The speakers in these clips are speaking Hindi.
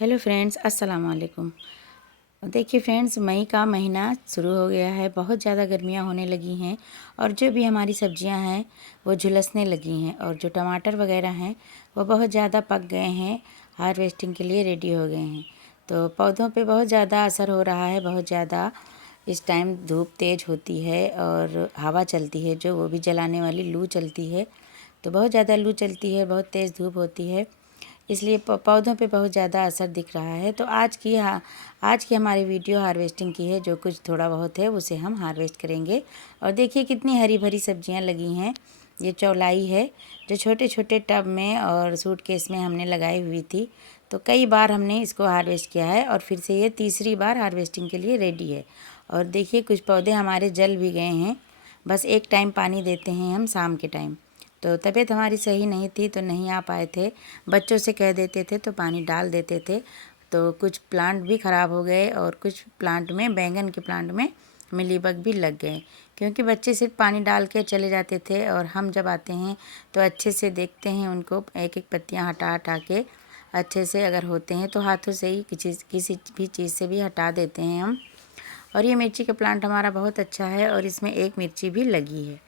हेलो फ्रेंड्स, अस्सलाम वालेकुम। देखिए फ्रेंड्स, मई का महीना शुरू हो गया है। बहुत ज़्यादा गर्मियां होने लगी हैं और जो भी हमारी सब्जियां हैं वो झुलसने लगी हैं और जो टमाटर वगैरह हैं वो बहुत ज़्यादा पक गए हैं, हार्वेस्टिंग के लिए रेडी हो गए हैं। तो पौधों पे बहुत ज़्यादा असर हो रहा है। बहुत ज़्यादा इस टाइम धूप तेज़ होती है और हवा चलती है, जो वो भी जलाने वाली लू चलती है। तो बहुत ज़्यादा लू चलती है, बहुत तेज़ धूप होती है, इसलिए पौधों पे बहुत ज़्यादा असर दिख रहा है। तो आज की हमारी वीडियो हार्वेस्टिंग की है। जो कुछ थोड़ा बहुत है उसे हम हार्वेस्ट करेंगे। और देखिए कितनी हरी भरी सब्जियां लगी हैं। ये चौलाई है जो छोटे छोटे टब में और सूटकेस में हमने लगाई हुई थी। तो कई बार हमने इसको हार्वेस्ट किया है और फिर से ये तीसरी बार हार्वेस्टिंग के लिए रेडी है। और देखिए कुछ पौधे हमारे जल भी गए हैं। बस एक टाइम पानी देते हैं हम शाम के टाइम। तो तबीयत हमारी सही नहीं थी तो नहीं आ पाए थे। बच्चों से कह देते थे तो पानी डाल देते थे। तो कुछ प्लांट भी ख़राब हो गए और कुछ प्लांट में, बैंगन के प्लांट में मिलीबग भी लग गए, क्योंकि बच्चे सिर्फ पानी डाल के चले जाते थे और हम जब आते हैं तो अच्छे से देखते हैं उनको, एक एक पत्तियां हटा हटा के अच्छे से, अगर होते हैं तो हाथों से ही किसी भी चीज़ से भी हटा देते हैं हम। और ये मिर्ची का प्लांट हमारा बहुत अच्छा है और इसमें एक मिर्ची भी लगी है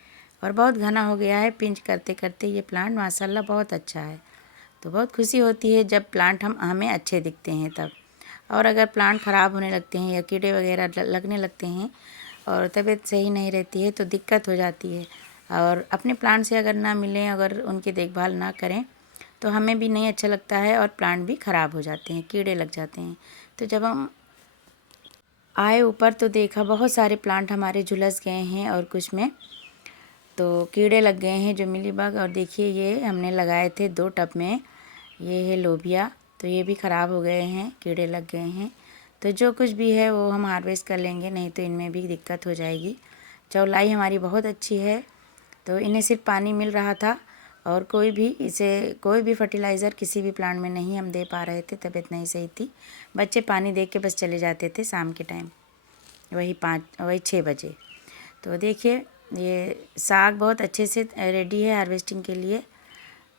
और बहुत घना हो गया है। पिंच करते करते ये प्लांट माशाल्लाह बहुत अच्छा है। तो बहुत खुशी होती है जब प्लांट हमें अच्छे दिखते हैं तब। और अगर प्लांट ख़राब होने लगते हैं या कीड़े वगैरह लगने लगते हैं और तबीयत सही नहीं रहती है तो दिक्कत हो जाती है। और अपने प्लांट से अगर ना मिलें, अगर उनकी देखभाल ना करें तो हमें भी नहीं अच्छा लगता है और प्लांट भी ख़राब हो जाते हैं, कीड़े लग जाते हैं। तो जब हम आए ऊपर तो देखा बहुत सारे प्लांट हमारे झुलस गए हैं और कुछ में तो कीड़े लग गए हैं, जो मिलीबग। और देखिए ये हमने लगाए थे 2 टब में। ये है लोबिया, तो ये भी ख़राब हो गए हैं, कीड़े लग गए हैं। तो जो कुछ भी है वो हम हार्वेस्ट कर लेंगे, नहीं तो इनमें भी दिक्कत हो जाएगी। चौलाई हमारी बहुत अच्छी है। तो इन्हें सिर्फ पानी मिल रहा था और कोई भी फर्टिलाइज़र किसी भी प्लांट में नहीं हम दे पा रहे थे, तबीयत नहीं सही थी। बच्चे पानी दे के बस चले जाते थे शाम के टाइम, वही 6 बजे। तो देखिए ये साग बहुत अच्छे से रेडी है हार्वेस्टिंग के लिए।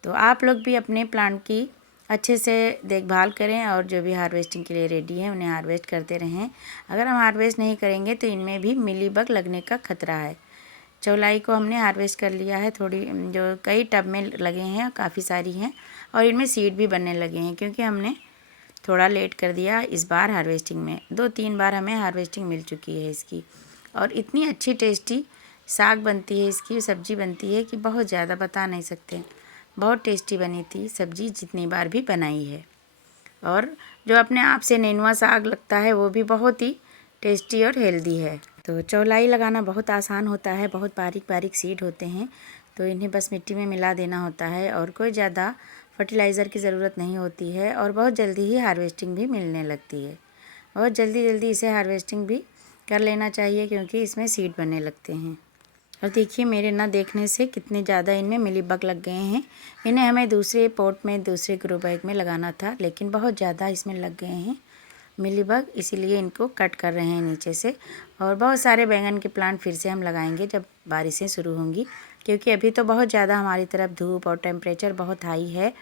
तो आप लोग भी अपने प्लांट की अच्छे से देखभाल करें और जो भी हार्वेस्टिंग के लिए रेडी है उन्हें हार्वेस्ट करते रहें। अगर हम हार्वेस्ट नहीं करेंगे तो इनमें भी मिलीबग लगने का खतरा है। चौलाई को हमने हार्वेस्ट कर लिया है, थोड़ी जो कई टब में लगे हैं, काफ़ी सारी हैं और इनमें सीड भी बनने लगे हैं, क्योंकि हमने थोड़ा लेट कर दिया इस बार हार्वेस्टिंग में। 2-3 बार हमें हार्वेस्टिंग मिल चुकी है इसकी। और इतनी अच्छी टेस्टी साग बनती है, इसकी सब्ज़ी बनती है कि बहुत ज़्यादा बता नहीं सकते। बहुत टेस्टी बनी थी सब्ज़ी, जितनी बार भी बनाई है। और जो अपने आप से नेनुआ साग लगता है वो भी बहुत ही टेस्टी और हेल्दी है। तो चौलाई लगाना बहुत आसान होता है, बहुत बारीक बारीक सीड होते हैं। तो इन्हें बस मिट्टी में मिला देना होता है और कोई ज़्यादा फर्टिलाइज़र की ज़रूरत नहीं होती है और बहुत जल्दी ही हार्वेस्टिंग भी मिलने लगती है। बहुत जल्दी जल्दी इसे हार्वेस्टिंग भी कर लेना चाहिए, क्योंकि इसमें सीड बनने लगते हैं। और देखिए मेरे ना देखने से कितने ज़्यादा इनमें मिलीबग लग गए हैं। इन्हें हमें दूसरे पॉट में, दूसरे ग्रो बैग में लगाना था, लेकिन बहुत ज़्यादा इसमें लग गए हैं मिलीबग, इसीलिए इनको कट कर रहे हैं नीचे से। और बहुत सारे बैंगन के प्लांट फिर से हम लगाएंगे जब बारिशें शुरू होंगी, क्योंकि अभी तो बहुत ज़्यादा हमारी तरफ धूप और टेम्परेचर बहुत हाई है,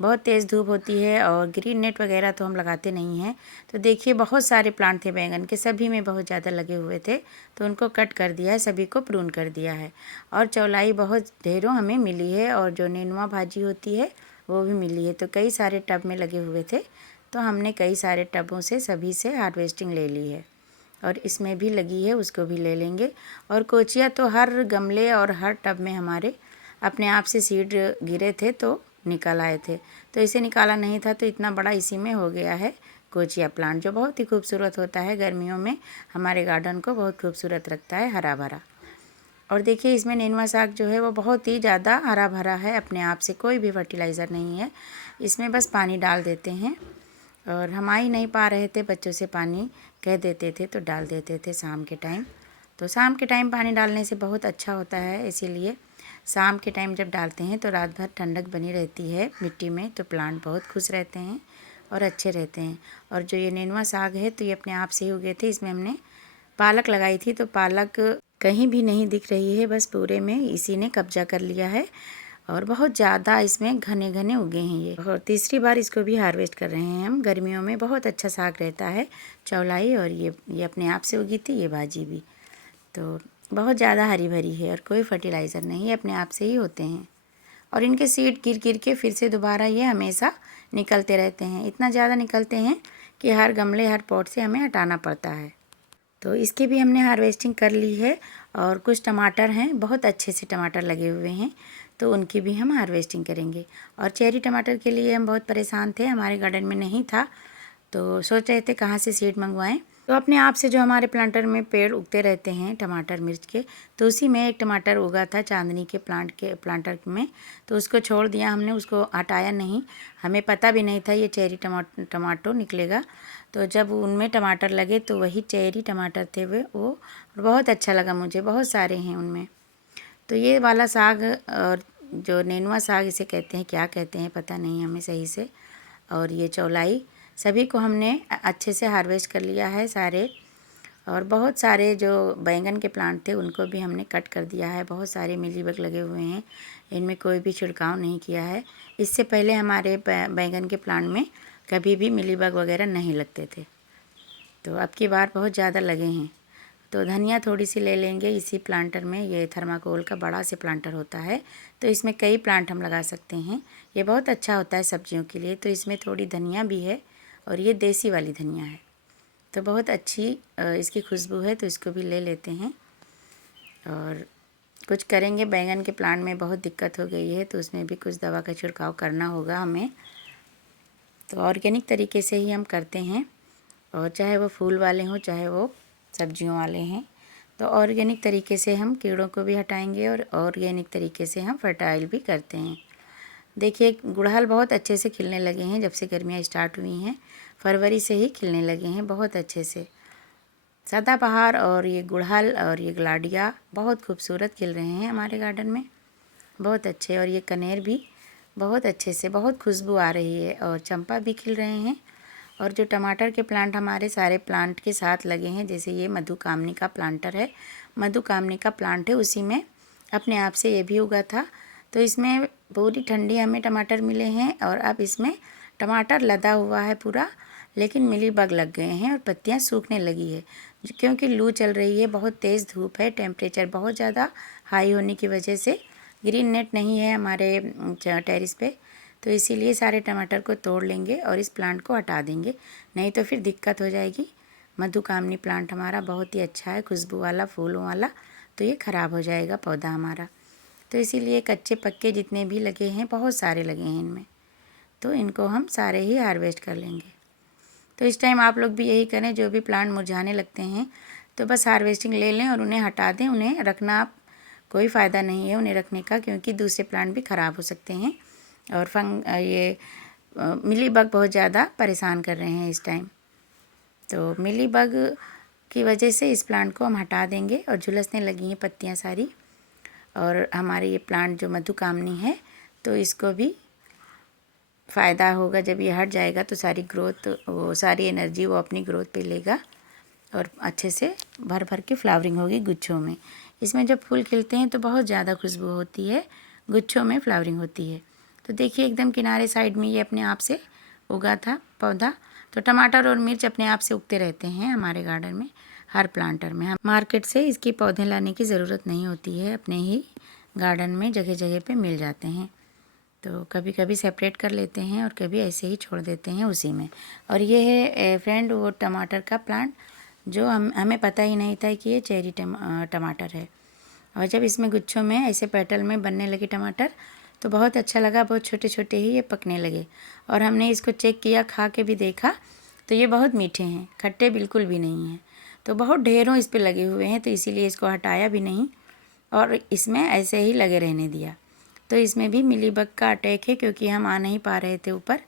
बहुत तेज़ धूप होती है और ग्रीन नेट वगैरह तो हम लगाते नहीं हैं। तो देखिए बहुत सारे प्लांट थे बैंगन के, सभी में बहुत ज़्यादा लगे हुए थे, तो उनको कट कर दिया है, सभी को प्रून कर दिया है। और चौलाई बहुत ढेरों हमें मिली है और जो नेनुआ भाजी होती है वो भी मिली है। तो कई सारे टब में लगे हुए थे, तो हमने कई सारे टबों से सभी से हार्वेस्टिंग ले ली है। और इसमें भी लगी है, उसको भी ले लेंगे। और कोचिया तो हर गमले और हर टब में हमारे अपने आप से सीड गिरे थे तो निकल आए थे। तो इसे निकाला नहीं था तो इतना बड़ा इसी में हो गया है कोचिया प्लांट, जो बहुत ही खूबसूरत होता है। गर्मियों में हमारे गार्डन को बहुत खूबसूरत रखता है, हरा भरा। और देखिए इसमें नेनुआ साग जो है वो बहुत ही ज़्यादा हरा भरा है अपने आप से, कोई भी फर्टिलाइज़र नहीं है, इसमें बस पानी डाल देते हैं। और हम आ ही नहीं पा रहे थे, बच्चों से पानी कह देते थे तो डाल देते थे शाम के टाइम। तो शाम के टाइम पानी डालने से बहुत अच्छा होता है, इसीलिए शाम के टाइम जब डालते हैं तो रात भर ठंडक बनी रहती है मिट्टी में, तो प्लांट बहुत खुश रहते हैं और अच्छे रहते हैं। और जो ये नेनुआ साग है तो ये अपने आप से ही उगे थे। इसमें हमने पालक लगाई थी, तो पालक कहीं भी नहीं दिख रही है, बस पूरे में इसी ने कब्जा कर लिया है। और बहुत ज़्यादा इसमें घने घने उगे हैं ये। और तीसरी बार इसको भी हार्वेस्ट कर रहे हैं हम। गर्मियों में बहुत अच्छा साग रहता है चौलाई, और ये अपने आप से उगी थी ये भाजी भी। तो बहुत ज़्यादा हरी भरी है और कोई फर्टिलाइज़र नहीं, ये अपने आप से ही होते हैं। और इनके सीड गिर गिर के फिर से दोबारा ये हमेशा निकलते रहते हैं। इतना ज़्यादा निकलते हैं कि हर गमले हर पॉट से हमें हटाना पड़ता है। तो इसकी भी हमने हार्वेस्टिंग कर ली है। और कुछ टमाटर हैं, बहुत अच्छे से टमाटर लगे हुए हैं, तो उनकी भी हम हार्वेस्टिंग करेंगे। और चेरी टमाटर के लिए हम बहुत परेशान थे, हमारे गार्डन में नहीं था, तो सोच रहे थे कहाँ से सीड मंगवाएं। तो अपने आप से जो हमारे प्लांटर में पेड़ उगते रहते हैं टमाटर मिर्च के, तो उसी में एक टमाटर उगा था चांदनी के प्लांटर में, तो उसको छोड़ दिया हमने, उसको हटाया नहीं। हमें पता भी नहीं था ये चेरी टमाटो निकलेगा। तो जब उनमें टमाटर लगे तो वही चेरी टमाटर थे वो बहुत अच्छा लगा मुझे, बहुत सारे हैं उनमें। तो ये वाला साग, और जो नेनुआ साग इसे कहते हैं, क्या कहते हैं पता नहीं हमें सही से, और ये चौलाई, सभी को हमने अच्छे से हार्वेस्ट कर लिया है सारे। और बहुत सारे जो बैंगन के प्लांट थे उनको भी हमने कट कर दिया है। बहुत सारे मिलीबग लगे हुए हैं, इनमें कोई भी छिड़काव नहीं किया है। इससे पहले हमारे बैंगन के प्लांट में कभी भी मिलीबग वगैरह नहीं लगते थे, तो अब की बार बहुत ज़्यादा लगे हैं। तो धनिया थोड़ी सी ले लेंगे इसी प्लांटर में। ये थर्माकोल का बड़ा से प्लांटर होता है, तो इसमें कई प्लांट हम लगा सकते हैं। ये बहुत अच्छा होता है सब्जियों के लिए। तो इसमें थोड़ी धनिया भी है, और ये देसी वाली धनिया है, तो बहुत अच्छी इसकी खुशबू है, तो इसको भी ले लेते हैं। और कुछ करेंगे, बैंगन के प्लांट में बहुत दिक्कत हो गई है, तो उसमें भी कुछ दवा का छिड़काव करना होगा हमें। तो ऑर्गेनिक तरीके से ही हम करते हैं, और चाहे वो फूल वाले हों चाहे वो सब्जियों वाले हैं, तो ऑर्गेनिक तरीके से हम कीड़ों को भी हटाएंगे और ऑर्गेनिक तरीके से हम फर्टाइल भी करते हैं। देखिए गुड़हल बहुत अच्छे से खिलने लगे हैं, जब से गर्मियाँ स्टार्ट हुई हैं फरवरी से ही खिलने लगे हैं बहुत अच्छे से। सदाबहार और ये गुड़हल और ये ग्लाडिया बहुत खूबसूरत खिल रहे हैं हमारे गार्डन में, बहुत अच्छे। और ये कनेर भी बहुत अच्छे से, बहुत खुशबू आ रही है, और चंपा भी खिल रहे हैं। और जो टमाटर के प्लांट हमारे सारे प्लांट के साथ लगे हैं, जैसे ये मधुकामनी का प्लांटर है, मधुकामनी का प्लांट है, उसी में अपने आप से ये भी उगा था। तो इसमें पूरी ठंडी हमें टमाटर मिले हैं, और अब इसमें टमाटर लदा हुआ है पूरा, लेकिन मिलीबग लग गए हैं और पत्तियां सूखने लगी है, क्योंकि लू चल रही है, बहुत तेज़ धूप है, टेम्परेचर बहुत ज़्यादा हाई होने की वजह से ग्रीन नेट नहीं है हमारे टेरिस पे, तो इसीलिए सारे टमाटर को तोड़ लेंगे और इस प्लांट को हटा देंगे, नहीं तो फिर दिक्कत हो जाएगी। मधुकामनी प्लांट हमारा बहुत ही अच्छा है, खुशबू वाला, फूलों वाला, तो ये ख़राब हो जाएगा पौधा हमारा। तो इसीलिए कच्चे पक्के जितने भी लगे हैं, बहुत सारे लगे हैं इनमें, तो इनको हम सारे ही हार्वेस्ट कर लेंगे। तो इस टाइम आप लोग भी यही करें, जो भी प्लांट मुरझाने लगते हैं तो बस हार्वेस्टिंग ले लें और उन्हें हटा दें। उन्हें रखना कोई फ़ायदा नहीं है उन्हें रखने का, क्योंकि दूसरे प्लांट भी ख़राब हो सकते हैं। और ये मिलीबग बहुत ज़्यादा परेशान कर रहे हैं इस टाइम, तो मिलीबग की वजह से इस प्लांट को हम हटा देंगे। और झुलसने लगी हैं पत्तियाँ सारी। और हमारे ये प्लांट जो मधुकामनी है, तो इसको भी फ़ायदा होगा, जब ये हट जाएगा तो सारी ग्रोथ, वो सारी एनर्जी वो अपनी ग्रोथ पे लेगा, और अच्छे से भर भर के फ्लावरिंग होगी गुच्छों में। इसमें जब फूल खिलते हैं तो बहुत ज़्यादा खुशबू होती है, गुच्छों में फ्लावरिंग होती है। तो देखिए एकदम किनारे साइड में ये अपने आप से उगा था पौधा। तो टमाटर और मिर्च अपने आप से उगते रहते हैं हमारे गार्डन में, हर प्लांटर में। हम मार्केट से इसके पौधे लाने की ज़रूरत नहीं होती है, अपने ही गार्डन में जगह जगह पे मिल जाते हैं। तो कभी कभी सेपरेट कर लेते हैं और कभी ऐसे ही छोड़ देते हैं उसी में। और ये है फ्रेंड वो टमाटर का प्लांट, जो हमें पता ही नहीं था कि ये चेरी टमाटर है। और जब इसमें गुच्छों में ऐसे पेटल में बनने लगे टमाटर, तो बहुत अच्छा लगा, बहुत छोटे छोटे ही ये पकने लगे। और हमने इसको चेक किया, खा के भी देखा, तो ये बहुत मीठे हैं, खट्टे बिल्कुल भी नहीं हैं। तो बहुत ढेरों इस पे लगे हुए हैं, तो इसीलिए इसको हटाया भी नहीं और इसमें ऐसे ही लगे रहने दिया। तो इसमें भी मिलीबग का अटैक है, क्योंकि हम आ नहीं पा रहे थे ऊपर,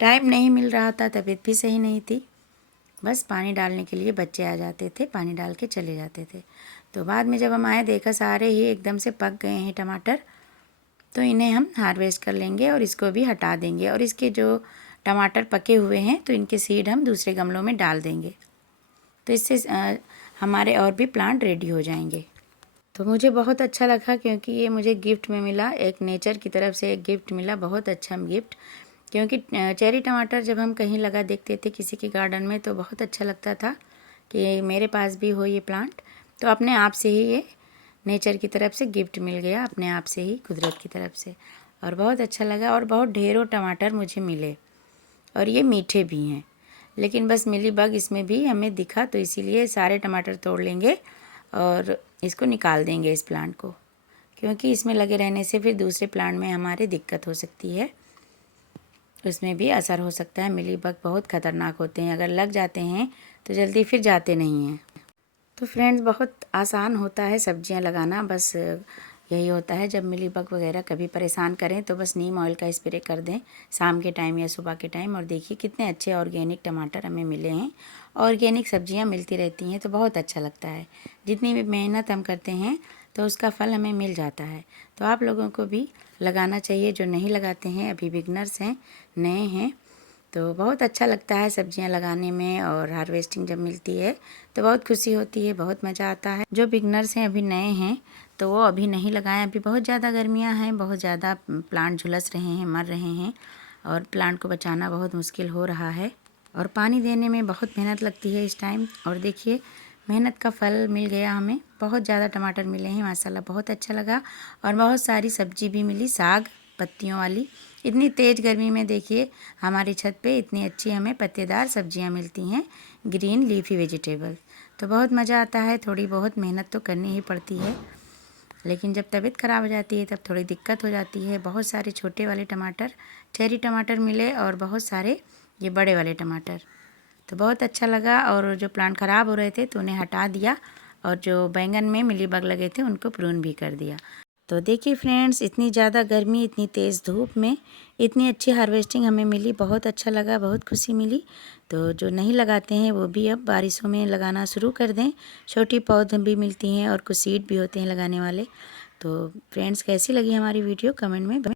टाइम नहीं मिल रहा था, तबीयत भी सही नहीं थी। बस पानी डालने के लिए बच्चे आ जाते थे, पानी डाल के चले जाते थे। तो बाद में जब हम आए देखा सारे ही एकदम से पक गए हैं टमाटर, तो इन्हें हम हार्वेस्ट कर लेंगे और इसको भी हटा देंगे। और इसके जो टमाटर पके हुए हैं तो इनके सीड हम दूसरे गमलों में डाल देंगे, तो इससे हमारे और भी प्लांट रेडी हो जाएंगे। तो मुझे बहुत अच्छा लगा क्योंकि ये मुझे गिफ्ट में मिला, एक नेचर की तरफ से एक गिफ्ट मिला, बहुत अच्छा गिफ्ट। क्योंकि चेरी टमाटर जब हम कहीं लगा देखते थे किसी के गार्डन में तो बहुत अच्छा लगता था कि मेरे पास भी हो ये प्लांट। तो अपने आप से ही ये नेचर की तरफ से गिफ्ट मिल गया, अपने आप से ही कुदरत की तरफ से, और बहुत अच्छा लगा। और बहुत ढेरों टमाटर मुझे मिले और ये मीठे भी हैं, लेकिन बस मिली बग इसमें भी हमें दिखा तो इसीलिए सारे टमाटर तोड़ लेंगे और इसको निकाल देंगे इस प्लांट को, क्योंकि इसमें लगे रहने से फिर दूसरे प्लांट में हमारे दिक्कत हो सकती है, उसमें भी असर हो सकता है। मिली बग बहुत ख़तरनाक होते हैं, अगर लग जाते हैं तो जल्दी फिर जाते नहीं हैं। तो फ्रेंड्स बहुत आसान होता है सब्जियां लगाना, बस यही होता है जब मिली बग वगैरह कभी परेशान करें तो बस नीम ऑयल का स्प्रे कर दें शाम के टाइम या सुबह के टाइम, और देखिए कितने अच्छे ऑर्गेनिक टमाटर हमें मिले हैं। ऑर्गेनिक सब्जियां मिलती रहती हैं तो बहुत अच्छा लगता है, जितनी भी मेहनत हम करते हैं तो उसका फल हमें मिल जाता है। तो आप लोगों को भी लगाना चाहिए, जो नहीं लगाते हैं, अभी बिगनर्स हैं, नए हैं, तो बहुत अच्छा लगता है सब्जियां लगाने में। और हार्वेस्टिंग जब मिलती है तो बहुत खुशी होती है, बहुत मज़ा आता है। जो बिगनर्स हैं, अभी नए हैं, तो वो अभी नहीं लगाएं, अभी बहुत ज़्यादा गर्मियां हैं, बहुत ज़्यादा प्लांट झुलस रहे हैं, मर रहे हैं, और प्लांट को बचाना बहुत मुश्किल हो रहा है, और पानी देने में बहुत मेहनत लगती है इस टाइम। और देखिए मेहनत का फल मिल गया हमें, बहुत ज़्यादा टमाटर मिले हैं माशाल्लाह, बहुत अच्छा लगा। और बहुत सारी सब्जी भी मिली, साग पत्तियों वाली। इतनी तेज़ गर्मी में देखिए हमारी छत पे इतनी अच्छी हमें पत्तेदार सब्जियां मिलती हैं, ग्रीन लीफी वेजिटेबल। तो बहुत मज़ा आता है, थोड़ी बहुत मेहनत तो करनी ही पड़ती है, लेकिन जब तबीयत ख़राब हो जाती है तब थोड़ी दिक्कत हो जाती है। बहुत सारे छोटे वाले टमाटर, चेरी टमाटर मिले, और बहुत सारे ये बड़े वाले टमाटर, तो बहुत अच्छा लगा। और जो प्लांट ख़राब हो रहे थे तो उन्हें हटा दिया, और जो बैंगन में मिलीबग लगे थे उनको प्रून भी कर दिया। तो देखिए फ्रेंड्स, इतनी ज़्यादा गर्मी, इतनी तेज़ धूप में इतनी अच्छी हार्वेस्टिंग हमें मिली, बहुत अच्छा लगा, बहुत खुशी मिली। तो जो नहीं लगाते हैं वो भी अब बारिशों में लगाना शुरू कर दें, छोटी पौध भी मिलती हैं और कुछ सीड भी होते हैं लगाने वाले। तो फ्रेंड्स, कैसी लगी हमारी वीडियो कमेंट में